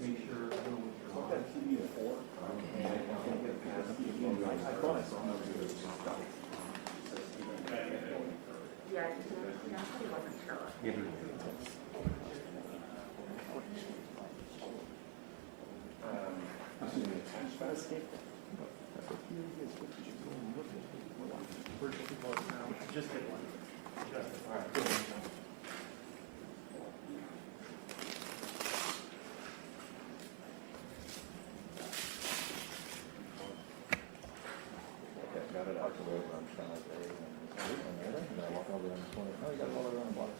Make sure I know what you're on. I thought I saw Yeah, he wasn't sure. Just hit one. All right. Got it out the way on Channel A, and I walk over there in 20. Oh, you got it all around the block.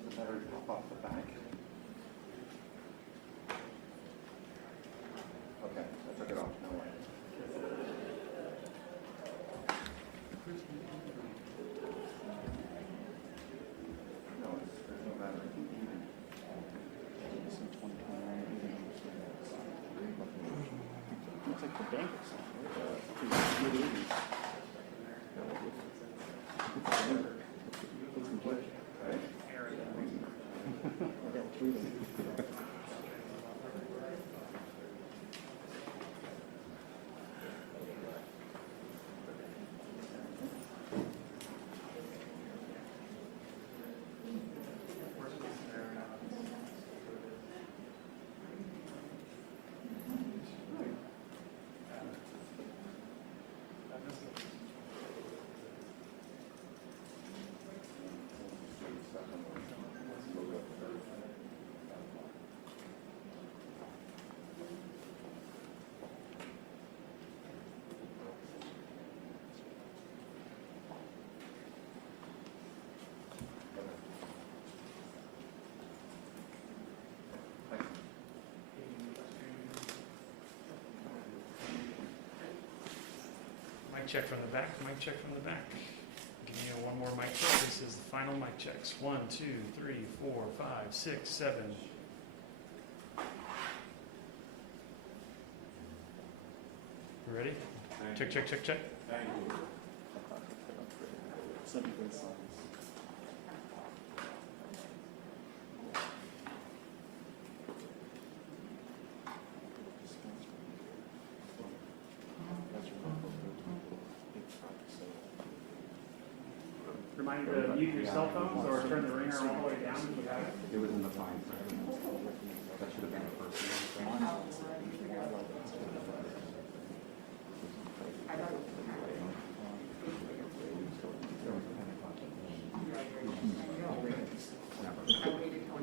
The battery pop off the back. Okay, I took it off. No way. No, there's no battery. It's like the bank or Mic check from the back, mic check from the back. Give me one more mic check. This is the final mic checks. 1, 2, 3, 4, 5, 6, 7. You ready? Check, check, check, check. Remind you to mute your cell phones or turn the ringer all the way down if you have it. It was in the fine print. That should have been the first one.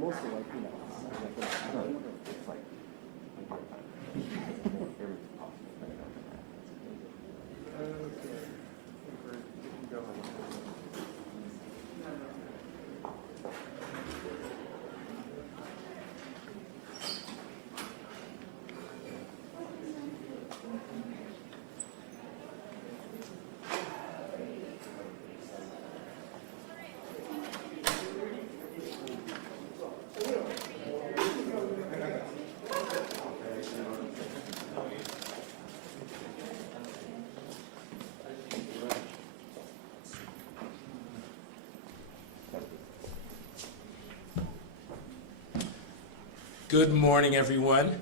mostly like, you know, it's like everything possible. Good morning, everyone.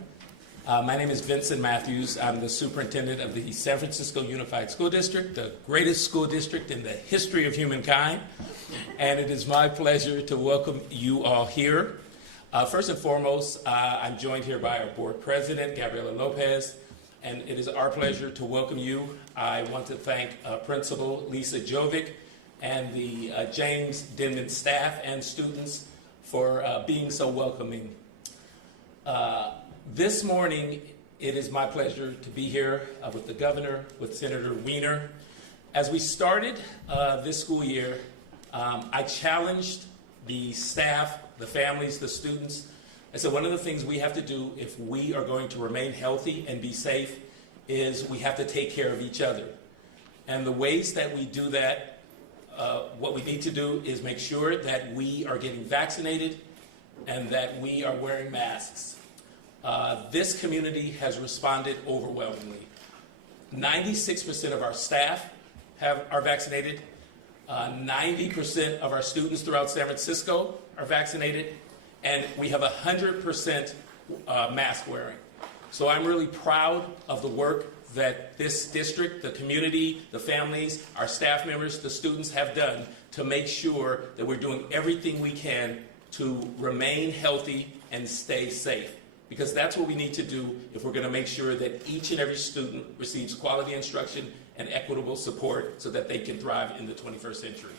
My name is Vincent Matthews. I'm the superintendent of the San Francisco Unified School District, the greatest school district in the history of humankind. And it is my pleasure to welcome you all here. First and foremost, I'm joined here by our board president, Gabriela Lopez, and it is our pleasure to welcome you. I want to thank Principal Lisa Jovic and the James Denman staff and students for being so welcoming. This morning, it is my pleasure to be here with the governor, with Senator Wiener. As we started this school year, I challenged the staff, the families, the students. I said one of the things we have to do if we are going to remain healthy and be safe is we have to take care of each other. And the ways that we do that, what we need to do is make sure that we are getting vaccinated and that we are wearing masks. This community has responded overwhelmingly. 96% of our staff are vaccinated. 90% of our students throughout San Francisco are vaccinated. And we have 100% mask wearing. So I'm really proud of the work that this district, the community, the families, our staff members, the students have done to make sure that we're doing everything we can to remain healthy and stay safe. Because that's what we need to do if we're going to make sure that each and every student receives quality instruction and equitable support so that they can thrive in the 21st century.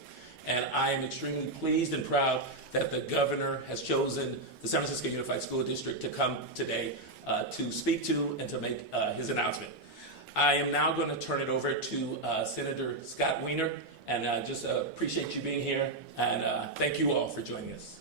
And I am extremely pleased and proud that the governor has chosen the San Francisco Unified School District to come today to speak to and to make his announcement. I am now going to turn it over to Senator Scott Wiener, and just appreciate you being here, and thank you all for joining us.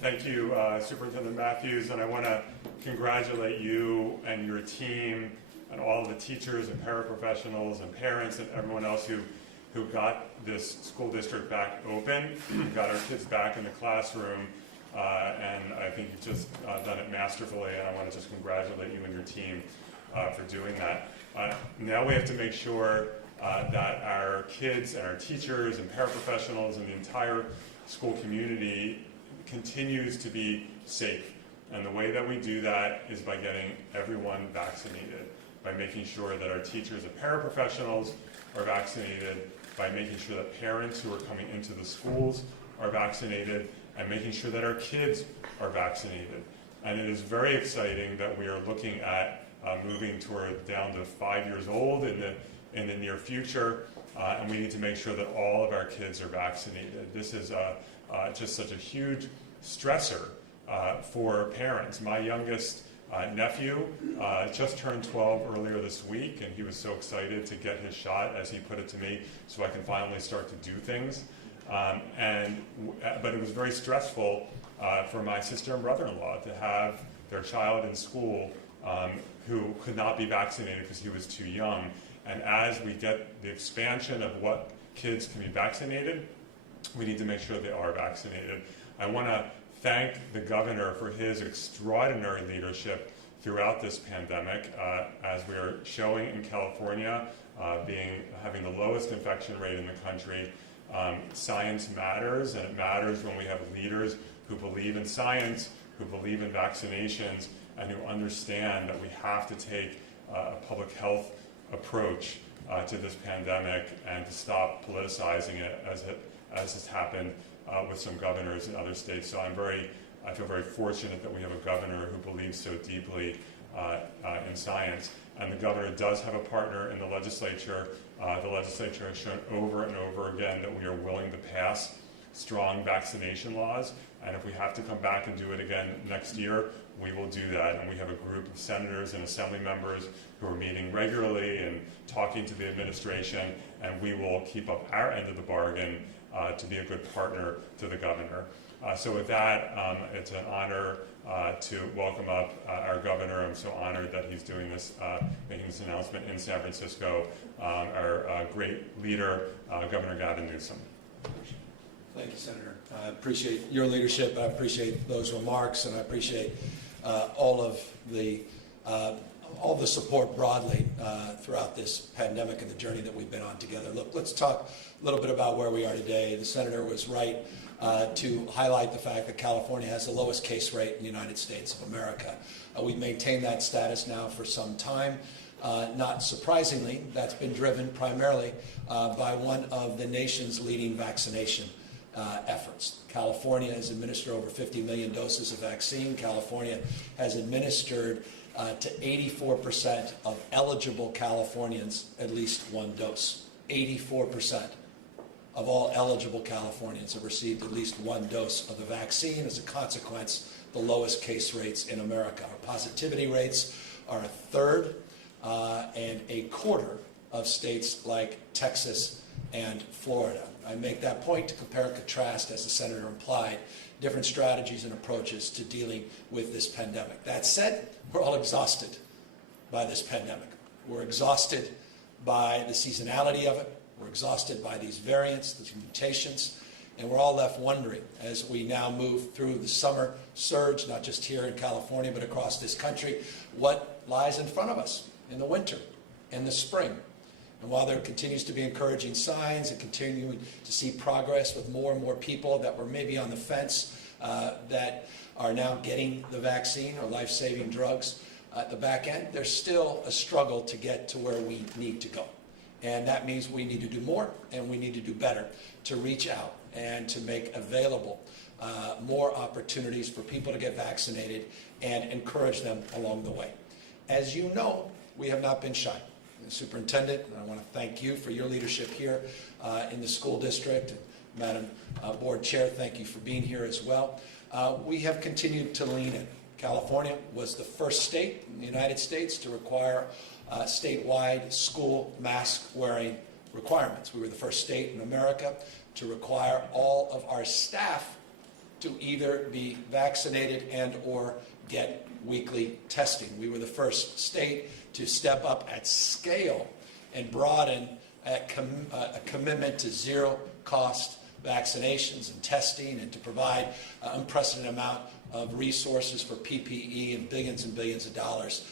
Thank you, Superintendent Matthews, and I want to congratulate you and your team and all the teachers and paraprofessionals and parents and everyone else who got this school district back open, got our kids back in the classroom, and I think you've just done it masterfully, and I want to just congratulate you and your team for doing that. Now we have to make sure that our kids and our teachers and paraprofessionals and the entire school community continues to be safe. And the way that we do that is by getting everyone vaccinated, by making sure that our teachers and paraprofessionals are vaccinated, by making sure that parents who are coming into the schools are vaccinated, and making sure that our kids are vaccinated. And it is very exciting that we are looking at moving toward down to 5 years old in the near future, and we need to make sure that all of our kids are vaccinated. This is just such a huge stressor for parents. My youngest nephew just turned 12 earlier this week, and he was so excited to get his shot, as he put it to me, so I can finally start to do things. But it was very stressful for my sister and brother-in-law to have their child in school who could not be vaccinated because he was too young. And as we get the expansion of what kids can be vaccinated, we need to make sure they are vaccinated. I want to thank the governor for his extraordinary leadership throughout this pandemic, as we are showing in California, having the lowest infection rate in the country. Science matters, and it matters when we have leaders who believe in science, who believe in vaccinations, and who understand that we have to take a public health approach to this pandemic and to stop politicizing it as has happened with some governors in other states. So I feel very fortunate that we have a governor who believes so deeply in science. And the governor does have a partner in the legislature. The legislature has shown over and over again that we are willing to pass strong vaccination laws. And if we have to come back and do it again next year, we will do that. And we have a group of senators and assembly members who are meeting regularly and talking to the administration, and we will keep up our end of the bargain to be a good partner to the governor. So with that, it's an honor to welcome up our governor. I'm so honored that he's doing this, making this announcement in San Francisco, our great leader, Governor Gavin Newsom. Thank you, Senator. I appreciate your leadership. I appreciate those remarks, and I appreciate all of the support broadly throughout this pandemic and the journey that we've been on together. Look, let's talk a little bit about where we are today. The Senator was right to highlight the fact that California has the lowest case rate in the United States of America. We've maintained that status now for some time. Not surprisingly, that's been driven primarily by one of the nation's leading vaccination efforts. California has administered over 50 million doses of vaccine. California has administered to 84% of eligible Californians at least one dose. 84% of all eligible Californians have received at least one dose of the vaccine. As a consequence, the lowest case rates in America. Our positivity rates are a third and a quarter of states like Texas and Florida. I make that point to compare and contrast, as the Senator implied, different strategies and approaches to dealing with this pandemic. That said, we're all exhausted by this pandemic. We're exhausted by the seasonality of it. We're exhausted by these variants, these mutations, And we're all left wondering as we now move through the summer surge, not just here in California, but across this country, what lies in front of us in the winter and the spring. And while there continues to be encouraging signs and continuing to see progress with more and more people that were maybe on the fence that are now getting the vaccine or life-saving drugs at the back end, there's still a struggle to get to where we need to go. And that means we need to do more and we need to do better to reach out and to make available more opportunities for people to get vaccinated and encourage them along the way. As you know, we have not been shy. The superintendent, and I want to thank you for your leadership here in the school district. And Madam Board Chair, thank you for being here as well. We have continued to lean in. California was the first state in the United States to require statewide school mask wearing requirements. We were the first state in America to require all of our staff to either be vaccinated and or get weekly testing. We were the first state to step up at scale and broaden a commitment to zero cost vaccinations and testing, and to provide an unprecedented amount of resources for PPE and billions of dollars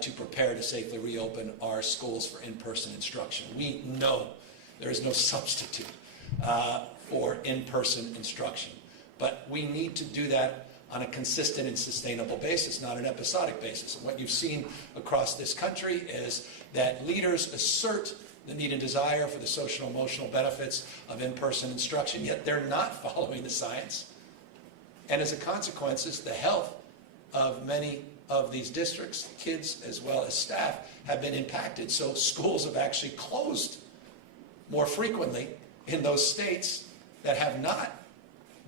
to prepare to safely reopen our schools for in-person instruction. We know there is no substitute for in-person instruction, but we need to do that on a consistent and sustainable basis, not an episodic basis. And what you've seen across this country is that leaders assert the need and desire for the social and emotional benefits of in-person instruction, yet they're not following the science. And as a consequence, the health of many of these districts, kids as well as staff, have been impacted. So schools have actually closed more frequently in those states that have not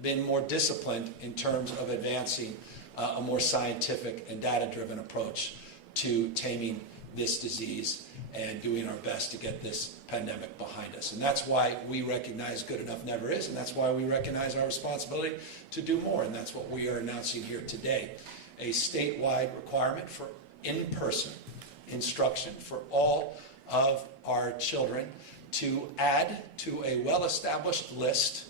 been more disciplined in terms of advancing a more scientific and data-driven approach to taming this disease and doing our best to get this pandemic behind us. And that's why we recognize good enough never is, and that's why we recognize our responsibility to do more, and that's what we are announcing here today. A statewide requirement for in-person instruction for all of our children to add to a well-established list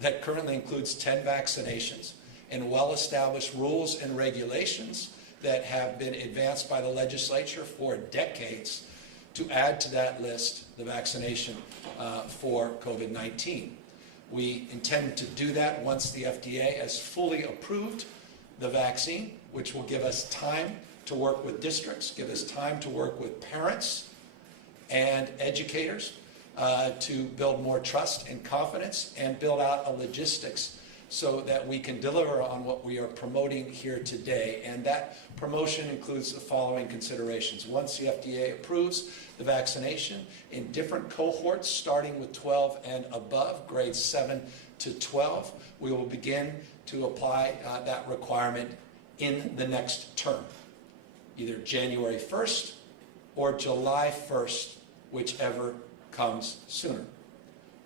that currently includes 10 vaccinations and well-established rules and regulations that have been advanced by the legislature for decades to add to that list the vaccination for COVID-19. We intend to do that once the FDA has fully approved the vaccine, which will give us time to work with districts, give us time to work with parents and educators to build more trust and confidence and build out a logistics so that we can deliver on what we are promoting here today. And that promotion includes the following considerations. Once the FDA approves the vaccination in different cohorts, starting with 12 and above, grades 7 to 12, we will begin to apply that requirement in the next term, either January 1st or July 1st, whichever comes sooner.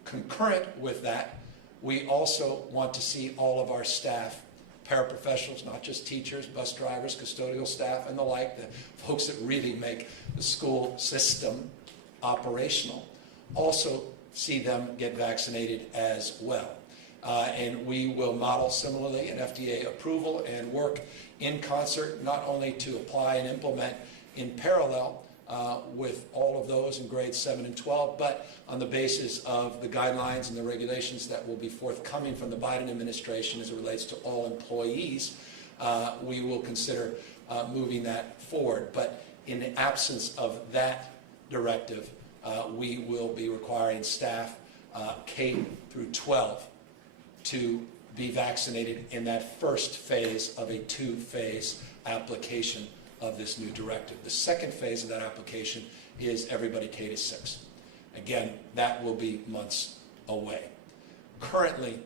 Concurrent with that, we also want to see all of our staff, paraprofessionals, not just teachers, bus drivers, custodial staff, and the like, the folks that really make the school system operational, also see them get vaccinated as well. And we will model similarly an FDA approval and work in concert, not only to apply and implement in parallel with all of those in grades 7 and 12, but on the basis of the guidelines and the regulations that will be forthcoming from the Biden administration as it relates to all employees, we will consider moving that forward. But in the absence of that directive, we will be requiring staff K through 12 to be vaccinated in that first phase of a 2-phase application of this new directive. The second phase of that application is everybody K to 6. Again, that will be months away. Currently,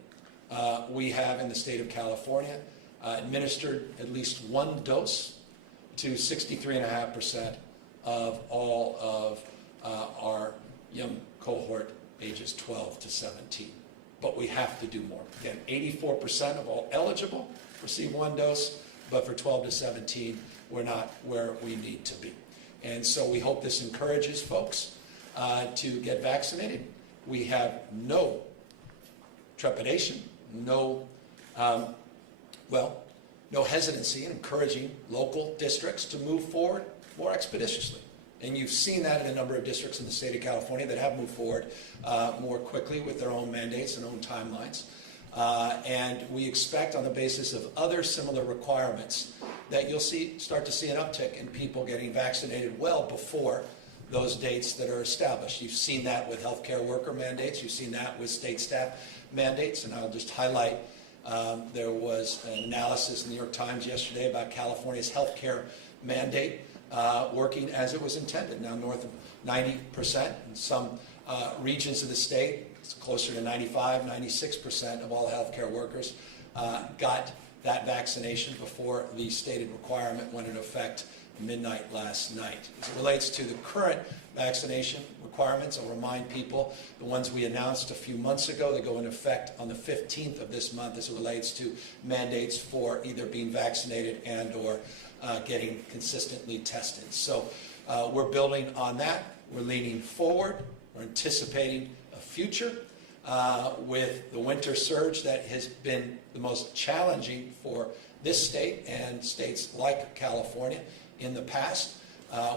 we have in the state of California administered at least one dose to 63.5% of all of our young cohort ages 12 to 17. But we have to do more. Again, 84% of all eligible receive one dose, but for 12 to 17, we're not where we need to be. And so we hope this encourages folks to get vaccinated. We have no trepidation, no hesitancy in encouraging local districts to move forward more expeditiously. And you've seen that in a number of districts in the state of California that have moved forward more quickly with their own mandates and own timelines. And we expect, on the basis of other similar requirements, that you'll start to see an uptick in people getting vaccinated well before those dates that are established. You've seen that with healthcare worker mandates. You've seen that with state staff mandates. And I'll just highlight, there was an analysis in the New York Times yesterday about California's healthcare mandate working as it was intended. Now north of 90% in some regions of the state, it's closer to 95, 96% of all healthcare workers got that vaccination before the stated requirement went into effect midnight last night. As it relates to the current vaccination requirements, I'll remind people the ones we announced a few months ago, they go into effect on the 15th of this month as it relates to mandates for either being vaccinated and or getting consistently tested. So we're building on that. We're leaning forward. We're anticipating a future with the winter surge that has been the most challenging for this state and states like California in the past.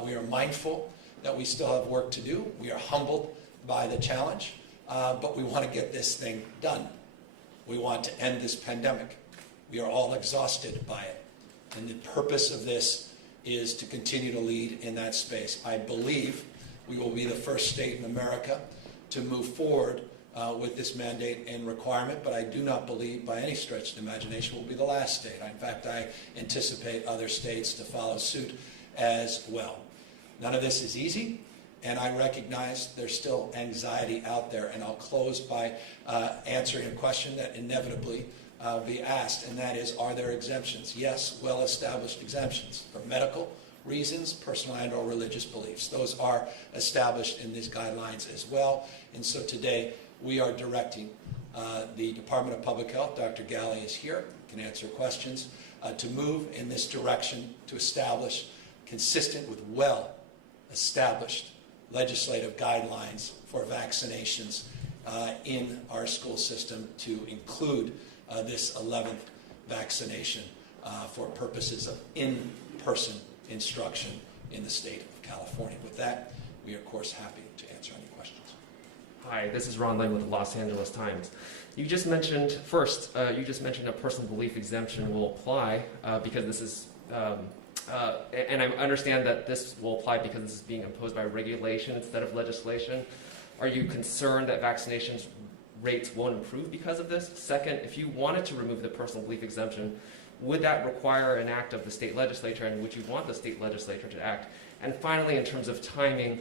We are mindful that we still have work to do. We are humbled by the challenge, but we want to get this thing done. We want to end this pandemic. We are all exhausted by it. And the purpose of this is to continue to lead in that space. I believe we will be the first state in America to move forward with this mandate and requirement, but I do not believe by any stretch of the imagination we'll be the last state. In fact, I anticipate other states to follow suit as well. None of this is easy, and I recognize there's still anxiety out there, and I'll close by answering a question that inevitably will be asked, and that is, are there exemptions? Yes, well-established exemptions for medical reasons, personal and or religious beliefs. Those are established in these guidelines as well, and so today we are directing the Department of Public Health, Dr. Galley is here, can answer questions, to move in this direction to establish, consistent with well-established legislative guidelines for vaccinations in our school system, to include this 11th vaccination for purposes of in-person instruction in the state of California. With that, we are, of course, happy to answer any questions. Hi, this is Ron Lane with the Los Angeles Times. You just mentioned a personal belief exemption will apply because this is, and I understand that this will apply because this is being imposed by regulation instead of legislation. Are you concerned that vaccinations rates won't improve because of this? Second, if you wanted to remove the personal belief exemption, would that require an act of the state legislature, and would you want the state legislature to act? And finally, in terms of timing,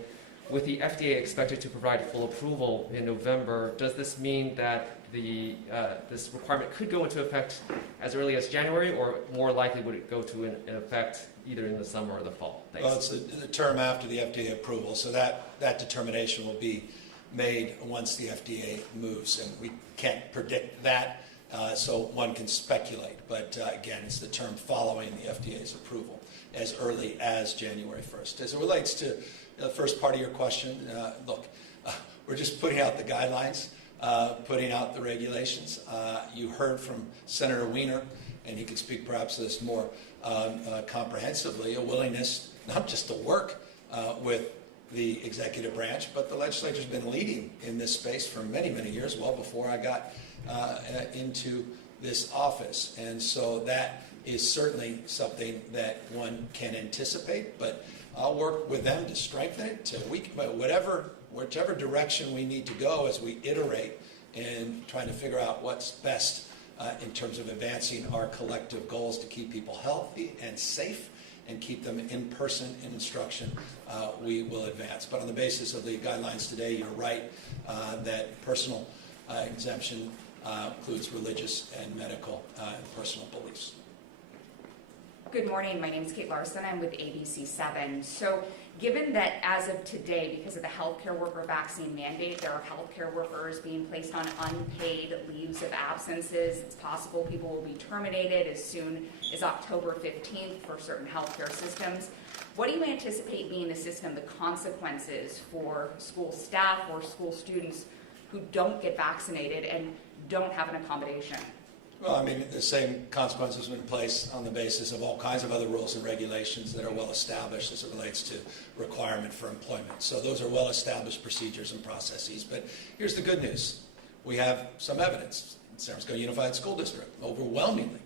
with the FDA expected to provide full approval in November, does this mean that this requirement could go into effect as early as January, or more likely would it go to an effect either in the summer or the fall? Thanks. Well, it's the term after the FDA approval, so that determination will be made once the FDA moves, and we can't predict that, so one can speculate. But again, it's the term following the FDA's approval, as early as January 1st. As it relates to the first part of your question, look, we're just putting out the guidelines, putting out the regulations. You heard from Senator Wiener, and he could speak perhaps to this more comprehensively, a willingness not just to work with the executive branch, but the legislature's been leading in this space for many, many years, well before I got into this office. And so that is certainly something that one can anticipate, but I'll work with them to strengthen it, to whichever direction we need to go as we iterate and trying to figure out what's best in terms of advancing our collective goals to keep people healthy and safe and keep them in person in instruction, we will advance. But on the basis of the guidelines today, you're right that personal exemption includes religious and medical and personal beliefs. Good morning. My name is Kate Larson. I'm with ABC7. So given that as of today, because of the healthcare worker vaccine mandate, there are healthcare workers being placed on unpaid leaves of absences. It's possible people will be terminated as soon as October 15th for certain healthcare systems. What do you anticipate being the system, the consequences for school staff or school students who don't get vaccinated? And don't have an accommodation? Well, I mean, the same consequences were in place on the basis of all kinds of other rules and regulations that are well established as it relates to requirement for employment. So those are well established procedures and processes. But here's the good news. We have some evidence. San Francisco Unified School District overwhelmingly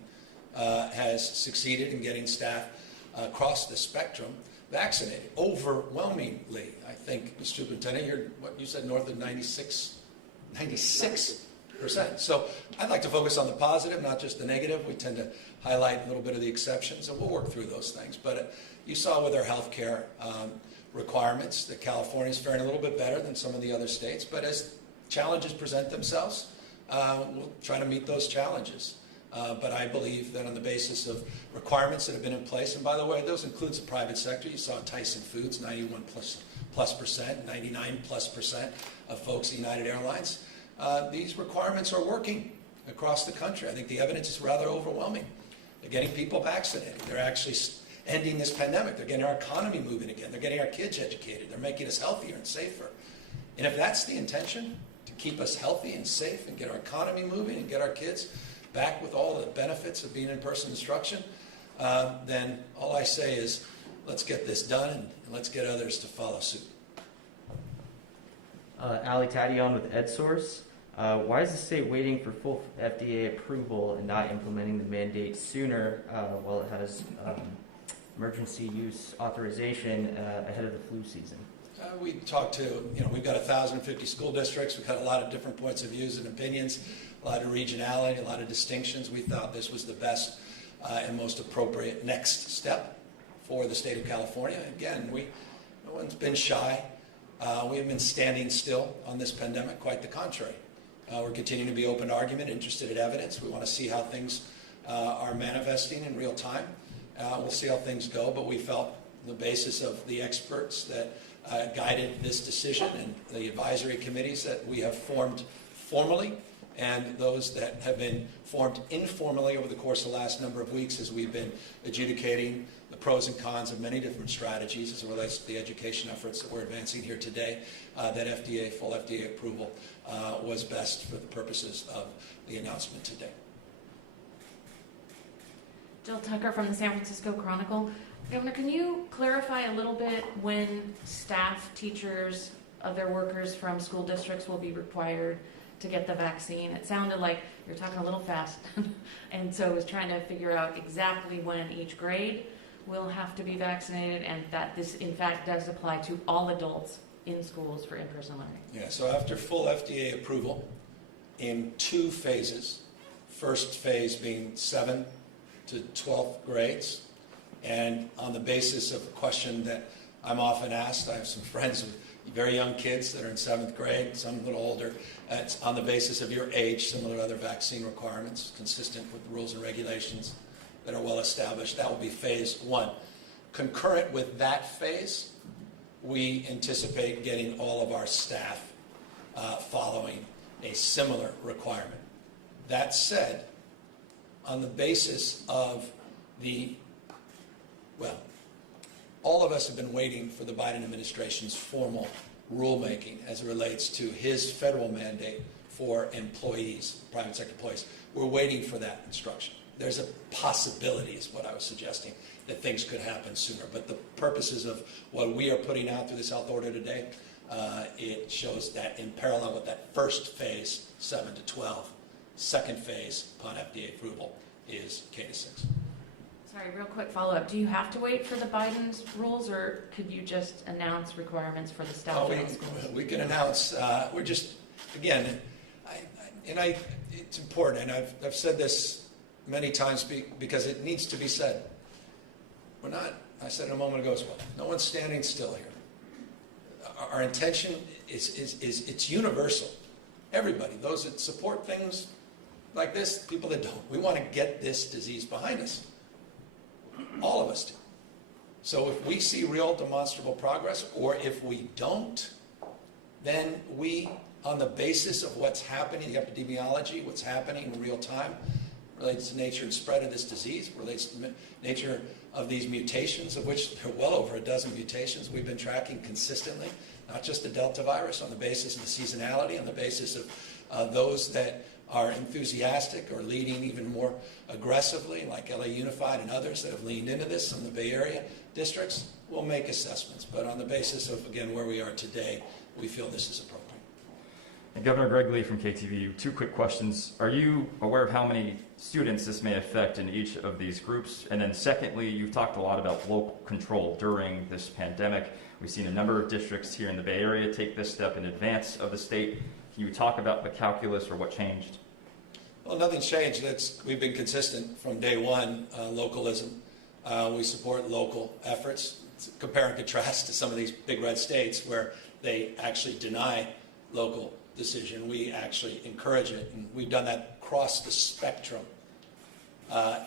has succeeded in getting staff across the spectrum vaccinated. Overwhelmingly. I think, Mr. Superintendent, you said north of 96%. So I'd like to focus on the positive, not just the negative. We tend to highlight a little bit of the exceptions, and we'll work through those things. But you saw with our health care requirements that California is faring a little bit better than some of the other states. But as challenges present themselves, we'll try to meet those challenges. But I believe that on the basis of requirements that have been in place, and by the way, those includes the private sector. You saw Tyson Foods, 91+%, 99+% of folks at United Airlines. These requirements are working across the country. I think the evidence is rather overwhelming. They're getting people vaccinated. They're actually ending this pandemic. They're getting our economy moving again. They're getting our kids educated. They're making us healthier and safer. And if that's the intention, to keep us healthy and safe and get our economy moving and get our kids back with all the benefits of being in-person instruction, then all I say is let's get this done and let's get others to follow suit. Ali Tadion with EdSource. Why is the state waiting for full FDA approval and not implementing the mandate sooner while it has emergency use authorization ahead of the flu season? We talked to, we've got 1,050 school districts. We've got a lot of different points of views and opinions, a lot of regionality, a lot of distinctions. We thought this was the best and most appropriate next step for the state of California. Again, no one's been shy. We haven't been standing still on this pandemic, quite the contrary. We're continuing to be open to argument, interested in evidence. We want to see how things are manifesting in real time. We'll see how things go, but we felt on the basis of the experts that guided this decision and the advisory committees that we have formed formally and those that have been formed informally over the course of the last number of weeks as we've been adjudicating the pros and cons of many different strategies as it relates to the education efforts that we're advancing here today, that full FDA approval was best for the purposes of the announcement today. Jill Tucker from the San Francisco Chronicle. Governor, can you clarify a little bit when staff, teachers, other workers from school districts will be required to get the vaccine? It sounded like you're talking a little fast, and so I was trying to figure out exactly when each grade will have to be vaccinated, and that this, in fact, does apply to all adults in schools for in-person learning. Yeah, so after full FDA approval in 2 phases, first phase being 7th to 12th grades, and on the basis of a question that I'm often asked, I have some friends with very young kids that are in 7th grade, some a little older. It's on the basis of your age, similar to other vaccine requirements, consistent with the rules and regulations that are well established. That will be phase 1. Concurrent with that phase, we anticipate getting all of our staff following a similar requirement. That said, on the basis of all of us have been waiting for the Biden administration's formal rulemaking as it relates to his federal mandate for employees, private sector employees. We're waiting for that instruction. There's a possibility, is what I was suggesting, that things could happen sooner. But the purposes of what we are putting out through this health order today, it shows that in parallel with that first phase, 7 to 12, second phase upon FDA approval is K to 6. Sorry, real quick follow-up. Do you have to wait for the Biden's rules, or could you just announce requirements for the staff in schools? We can announce. We're just, again, it's important, and I've said this many times because it needs to be said. We're not, I said it a moment ago as well, no one's standing still here. Our intention is it's universal. Everybody, those that support things like this, people that don't, we want to get this disease behind us. All of us do. So if we see real demonstrable progress, or if we don't, then we, on the basis of what's happening, the epidemiology, what's happening in real time, relates to nature and spread of this disease, relates to the nature of these mutations, of which there are well over a dozen mutations we've been tracking consistently, not just the Delta virus, on the basis of the seasonality, on the basis of those that are enthusiastic or leading even more aggressively, like LA Unified and others that have leaned into this in the Bay Area districts, we'll make assessments. But on the basis of, again, where we are today, we feel this is appropriate. And Governor Greg Lee from KTVU, 2 quick questions. Are you aware of how many students this may affect in each of these groups? And then secondly, you've talked a lot about local control during this pandemic. We've seen a number of districts here in the Bay Area take this step in advance of the state. Can you talk about the calculus or what changed? Well, nothing's changed. We've been consistent from day one, localism. We support local efforts. Compare and contrast to some of these big red states where they actually deny local decision. We actually encourage it, and we've done that across the spectrum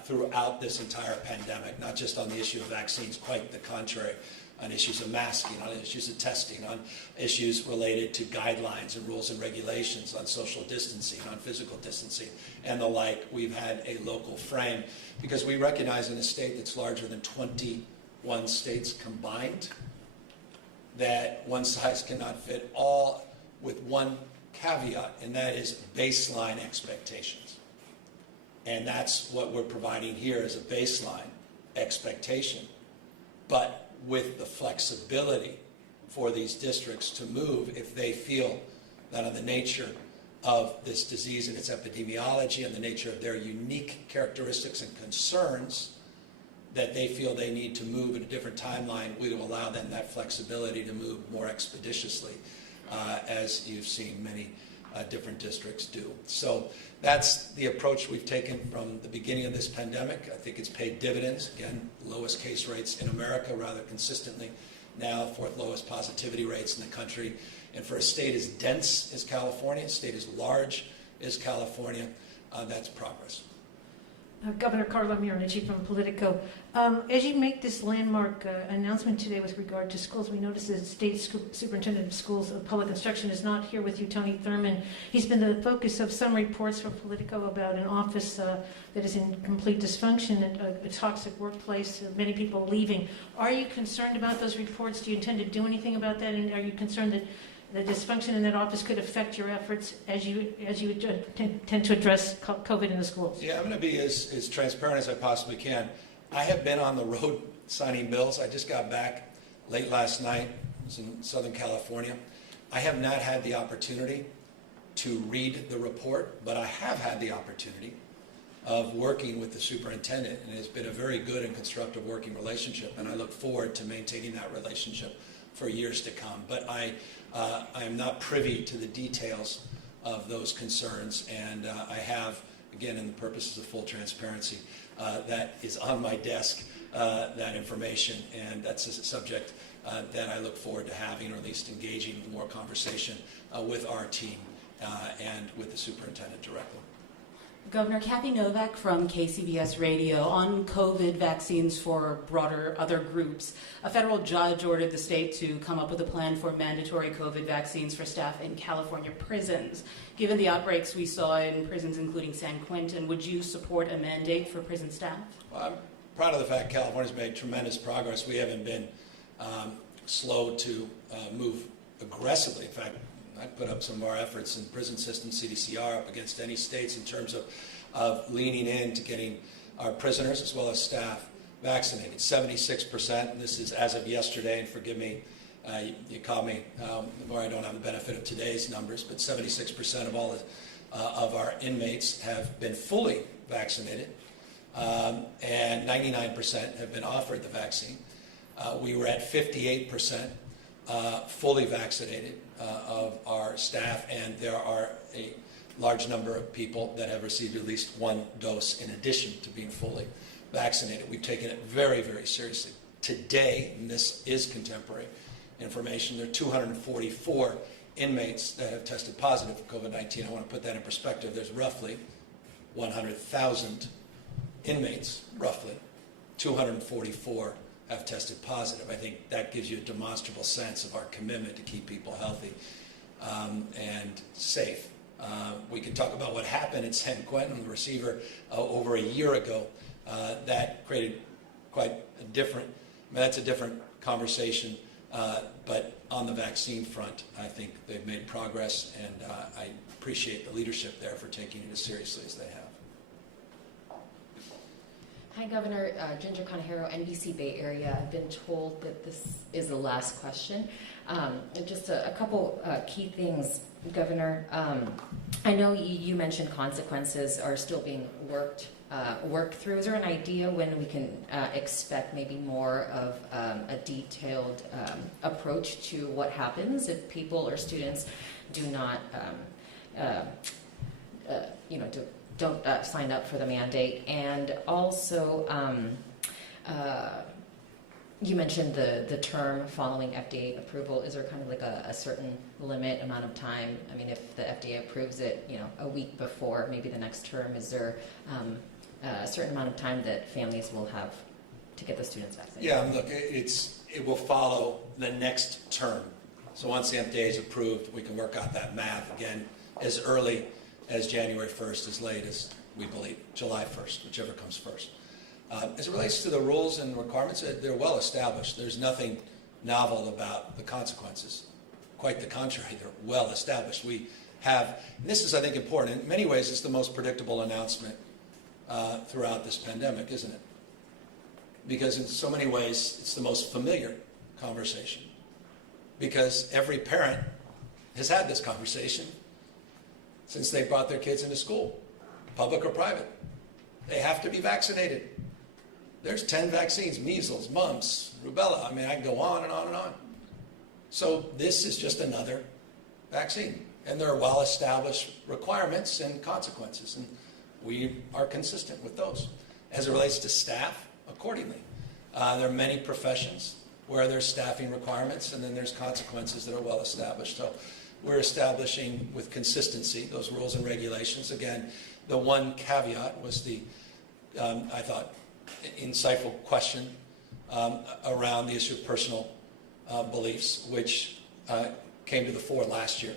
throughout this entire pandemic, not just on the issue of vaccines, quite the contrary, on issues of masking, on issues of testing, on issues related to guidelines and rules and regulations, on social distancing, on physical distancing, and the like. We've had a local frame because we recognize in a state that's larger than 21 states combined that one size cannot fit all, with one caveat, and that is baseline expectations. And that's what we're providing here as a baseline expectation, but with the flexibility for these districts to move if they feel that on the nature of this disease and its epidemiology and the nature of their unique characteristics and concerns, that they feel they need to move in a different timeline. We will allow them that flexibility to move more expeditiously, as you've seen many different districts do. So that's the approach we've taken from the beginning of this pandemic. I think it's paid dividends. Again, lowest case rates in America rather consistently now, 4th lowest positivity rates in the country. And for a state as dense as California, a state as large as California, that's progress. Governor Carla Miornici from Politico. As you make this landmark announcement today with regard to schools, we notice that the State Superintendent of Schools of Public Instruction is not here with you, Tony Thurmond. He's been the focus of some reports from Politico about an office that is in complete dysfunction, a toxic workplace, many people leaving. Are you concerned about those reports? Do you intend to do anything about that? And are you concerned that the dysfunction in that office could affect your efforts as you tend to address COVID in the schools? Yeah, I'm going to be as transparent as I possibly can. I have been on the road signing bills. I just got back late last night. I was in Southern California. I have not had the opportunity to read the report, but I have had the opportunity of working with the superintendent, and it's been a very good and constructive working relationship, and I look forward to maintaining that relationship for years to come. But I am not privy to the details of those concerns, and I have, again, in the purposes of full transparency, that is on my desk, that information, and that's a subject that I look forward to having, or at least engaging in more conversation with our team and with the superintendent directly. Governor Kathy Novak from KCBS Radio. On COVID vaccines for broader other groups, a federal judge ordered the state to come up with a plan for mandatory COVID vaccines for staff in California prisons. Given the outbreaks we saw in prisons including San Quentin, would you support a mandate for prison staff? Well, I'm proud of the fact California's made tremendous progress. We haven't been slow to move aggressively. In fact, I put up some of our efforts in prison system, CDCR, up against any states in terms of leaning in to getting our prisoners as well as staff vaccinated. 76%, and this is as of yesterday, and forgive me, you caught me where I don't have the benefit of today's numbers, but 76% of all of our inmates have been fully vaccinated, and 99% have been offered the vaccine. We were at 58% fully vaccinated of our staff, and there are a large number of people that have received at least one dose in addition to being fully vaccinated. We've taken it very, very seriously. Today, and this is contemporary information, there are 244 inmates that have tested positive for COVID-19. I want to put that in perspective. There's roughly 100,000 inmates, roughly. 244 have tested positive. I think that gives you a demonstrable sense of our commitment to keep people healthy and safe. We can talk about what happened at San Quentin, the receiver, over a year ago. That created quite a different, that's a different conversation But on the vaccine front, I think they've made progress, and I appreciate the leadership there for taking it as seriously as they have. Hi, Governor. Ginger Conejero, NBC Bay Area. I've been told that this is the last question. Just a couple key things, Governor. I know you mentioned consequences are still being worked through. Is there an idea when we can expect maybe more of a detailed approach to what happens if people or students do not, don't sign up for the mandate? And also, you mentioned the term following FDA approval. Is there kind of like a certain limit amount of time? I mean, if the FDA approves it, a week before maybe the next term, is there a certain amount of time that families will have to get the students vaccinated? Yeah, look, it will follow the next term. So once the FDA is approved, we can work out that math again as early as January 1st, as late as we believe July 1st, whichever comes first. As it relates to the rules and requirements, they're well established. There's nothing novel about the consequences. Quite the contrary, they're well established. We have, and this is, I think, important. In many ways, it's the most predictable announcement throughout this pandemic, isn't it? Because in so many ways, it's the most familiar conversation. Because every parent has had this conversation since they brought their kids into school, public or private. They have to be vaccinated. There's 10 vaccines: measles, mumps, rubella. I mean, I can go on and on and on. So this is just another vaccine. And there are well-established requirements and consequences. And we are consistent with those. As it relates to staff, accordingly. There are many professions where there's staffing requirements, and then there's consequences that are well established. So we're establishing with consistency those rules and regulations. Again, the one caveat was the, I thought, insightful question around the issue of personal beliefs, which came to the fore last year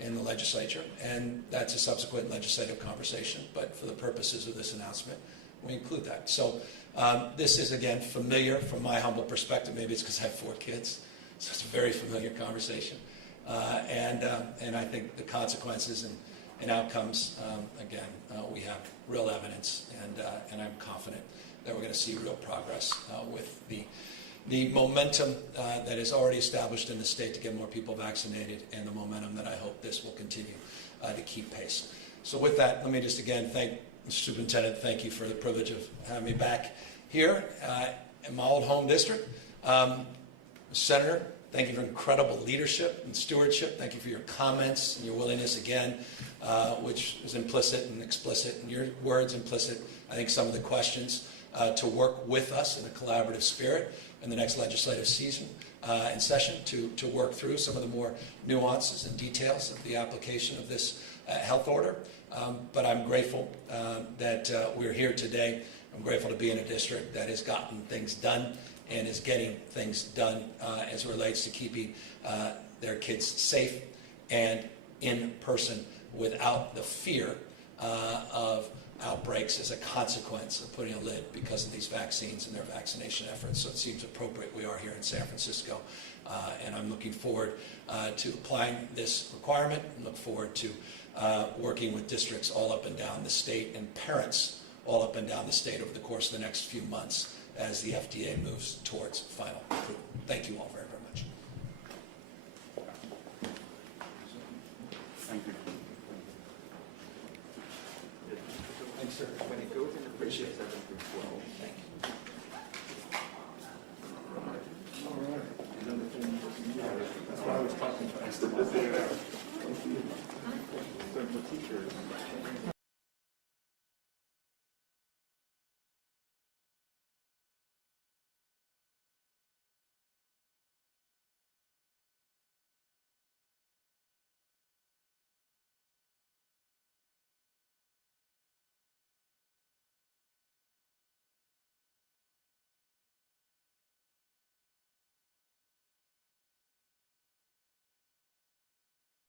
in the legislature, and that's a subsequent legislative conversation. But for the purposes of this announcement, we include that. So this is, again, familiar from my humble perspective. Maybe it's because I have 4 kids, so it's a very familiar conversation. And I think the consequences and outcomes, again, we have real evidence, and I'm confident that we're going to see real progress with the momentum that is already established in the state to get more people vaccinated, and the momentum that I hope this will continue to keep pace. So with that, let me just again thank Mr. Superintendent. Thank you for the privilege of having me back here in my old home district. Senator, thank you for incredible leadership and stewardship. Thank you for your comments and your willingness again, which is implicit and explicit, and your words implicit, I think, some of the questions to work with us in a collaborative spirit in the next legislative season and session to work through some of the more nuances and details of the application of this health order. But I'm grateful that we're here today. I'm grateful to be in a district that has gotten things done and is getting things done as it relates to keeping their kids safe and in person without the fear of outbreaks as a consequence of putting a lid because of these vaccines and their vaccination efforts. So it seems appropriate we are here in San Francisco. And I'm looking forward to applying this requirement and look forward to working with districts all up and down the state and parents all up and down the state over the course of the next few months as the FDA moves towards final approval. Thank you all very, very much. Thank you. Thanks, sir. When it goes in the appreciate 7 through 12.